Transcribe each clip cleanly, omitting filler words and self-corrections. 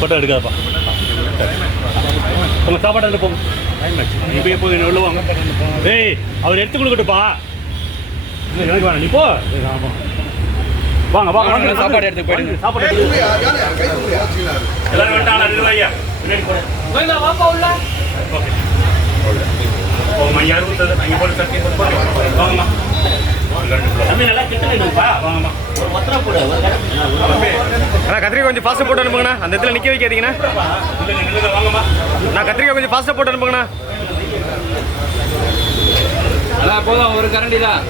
Photo எடுக்காதப்பா. உங்க சாப்பாடு எடுத்து போங்க. இப்போ போய் உள்ள வாங்க. ஏய் அவர் எடுத்து கொடுக்கட்டுப்பா. எனக்கு வேணாம், நீ போ. வாங்க வாங்க வாங்க, சாப்பாடு எடுத்து போயிடுங்க. சாப்பாடு எல்லாரும் வந்துட்டாங்களா? நிர்வாகியா போங்க, வாப்பா உள்ள. ஓகே போங்கம்மா, யார் கொடுத்தது? அங்கே போட்டு சட்டி வாங்கம்மா. கத்திரிக்காய் கொஞ்சம் ஃபாஸ்ட்டாக போட்டு அனுப்புங்கண்ணா. அந்த இடத்துல நிற்க வைக்காதீங்கண்ணா. நான் கத்திரிக்காய் கொஞ்சம் ஃபாஸ்ட்டாக போட்டு அனுப்புங்கண்ணா. அதான் போதும், ஒரு கரண்டி தான்.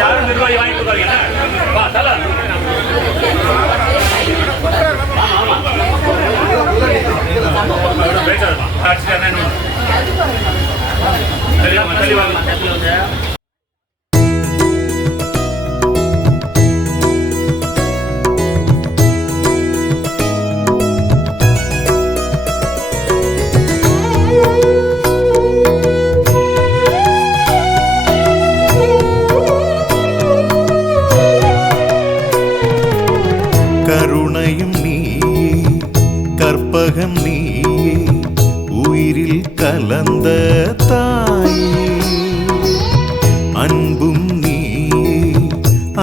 யாரும் நிர்வாகி வாங்கி கொடுக்காதீங்க. கருணையும் நீயே, கற்பகம் நீயே, உயிரில் கலந்த தாயே. அன்பும் நீயே,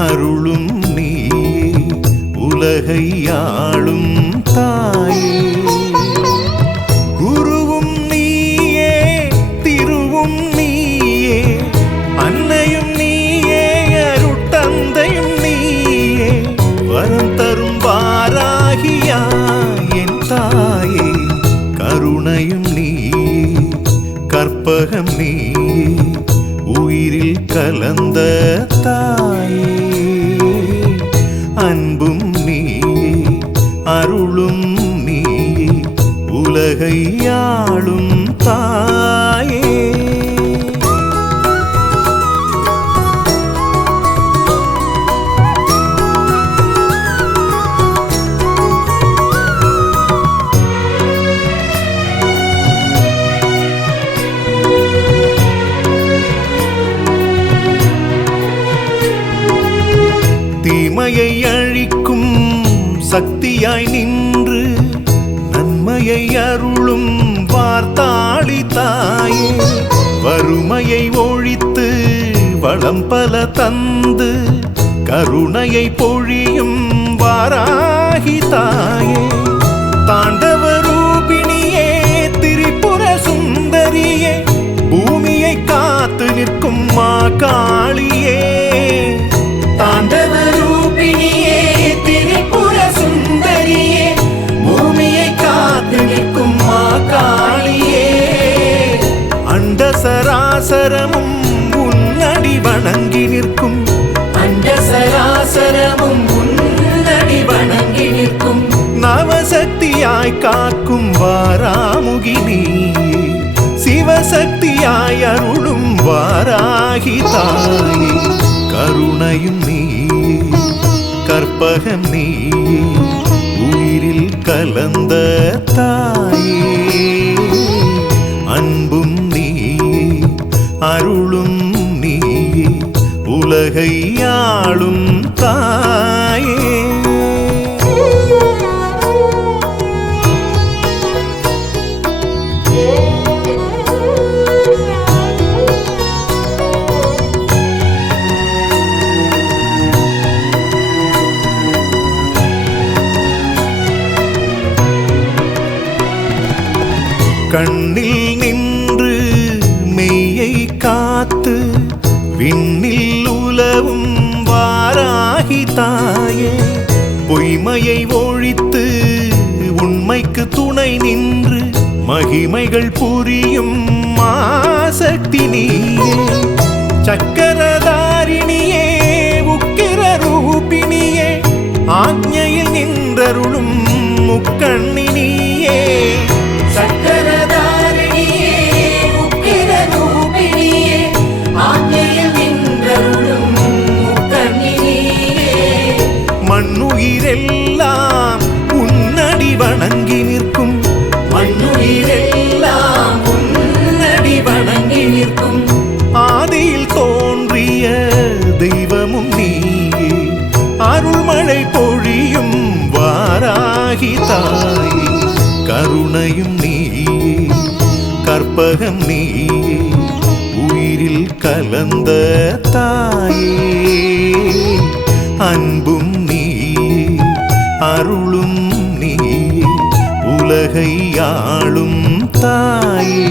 அருளும் நீயே, உலகை ஆளும் தாயே. குருவும் நீயே, திருவும் நீயே, அன்னையும் நீயே, அருட்தந்தை கலந்த தாயே அன்பும் நீயே அருளும் நீயே உலகை ஆளும் தாயே தீமையை அழிக்கும் சக்தியாய் நின்று நன்மையை அருளும் வார்த்தாளி தாயே வறுமையை ஒழித்து வளம் பல தந்து கருணையை பொழியும் வாராகி தாயே தாண்டவ ரூபிணியே திரிபுர சுந்தரியே பூமியை காத்து நிற்கும் மா காளியே தாண்டவ ரூபிணியே திரிபுர சுந்தரியே பூமியை காத்து நிற்கும் மா காளியே அண்ட சராசரமும் உன்னடி வணங்கி நிற்கும் அண்ட சராசரமும் உன்னடி வணங்கி நிற்கும் நவசக்தியாய் காக்கும் வாராமுகி நீயே சிவசக்தியாய் அருளும் வாராகி தாயே கருணையும் நீயே கற்பகம் நீயே உயிரில் கலந்த தாயே அன்பும் நீயே அருளும் நீயே உலகை ஆளும் தாயே கண்ணில் நின்று மெய்யை காத்து விண்ணில் உலவும் வாராகி தாயே பொய்மையை ஒழித்து உண்மைக்கு துணை நின்று மகிமைகள் புரியும் மாசக்தி நீயே சக்கரதாரிணியே உக்கிர ரூபிணியே ஆக்ஞையில் நின்றருளும் முக்கண்ணி நீயே சக்கரதாரிணியே உக்கிர ரூபிணியே ஆக்ஞையில் நின்றருளும் முக்கண்ணி நீயே மண்ணுயிரெல்லாம் உன்னடி வணங்கி நிற்கும் மண்ணுயிரெல்லாம் உன்னடி வணங்கி நிற்கும் ஆதியில் தோன்றிய தெய்வமும் நீயே அருள்மழை பொழியும் வாராகி தாயே கருணையும் நீயே கற்பகம் நீயே உயிரில் கலந்த தாயே அன்பும் நீயே அருளும் நீயே உலகை ஆளும் தாயே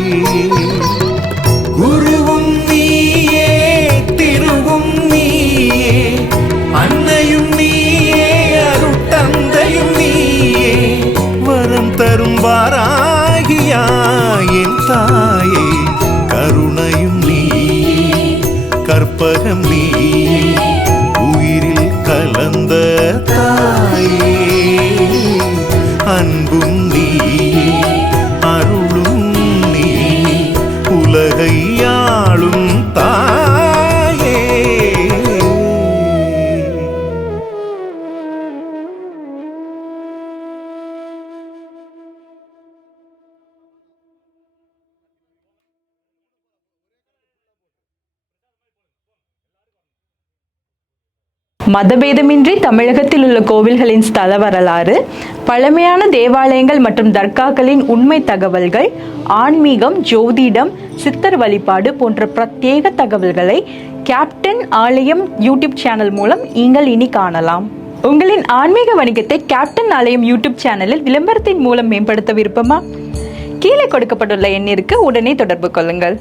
குருவும் நீயே திருவும் நீயே அன்னையும் நீயே அருட்தந்தையும் நீயே வரம் தரும் வாராகியா என் தாயே கருணையும் நீயே கற்பகம் நீயே உயிரில் கலந்த தாயே அன்பும் நீயே அருளும் நீயே உலகை ஆளும் தாயே மதபேதமின்றி தமிழகத்தில் உள்ள கோவில்களின் ஸ்தல வரலாறு, பழமையான தேவாலயங்கள் மற்றும் தர்காக்களின் உண்மை தகவல்கள், ஆன்மீகம், ஜோதிடம், சித்தர் வழிபாடு போன்ற பிரத்யேக தகவல்களை கேப்டன் ஆலயம் யூடியூப் சேனல் மூலம் நீங்கள் இனி காணலாம். உங்களின் ஆன்மீக வணிகத்தை கேப்டன் ஆலயம் யூடியூப் சேனலில் விளம்பரத்தின் மூலம் மேம்படுத்த விருப்பமா? கீழே கொடுக்கப்பட்டுள்ள எண்ணிற்கு உடனே தொடர்பு கொள்ளுங்கள்.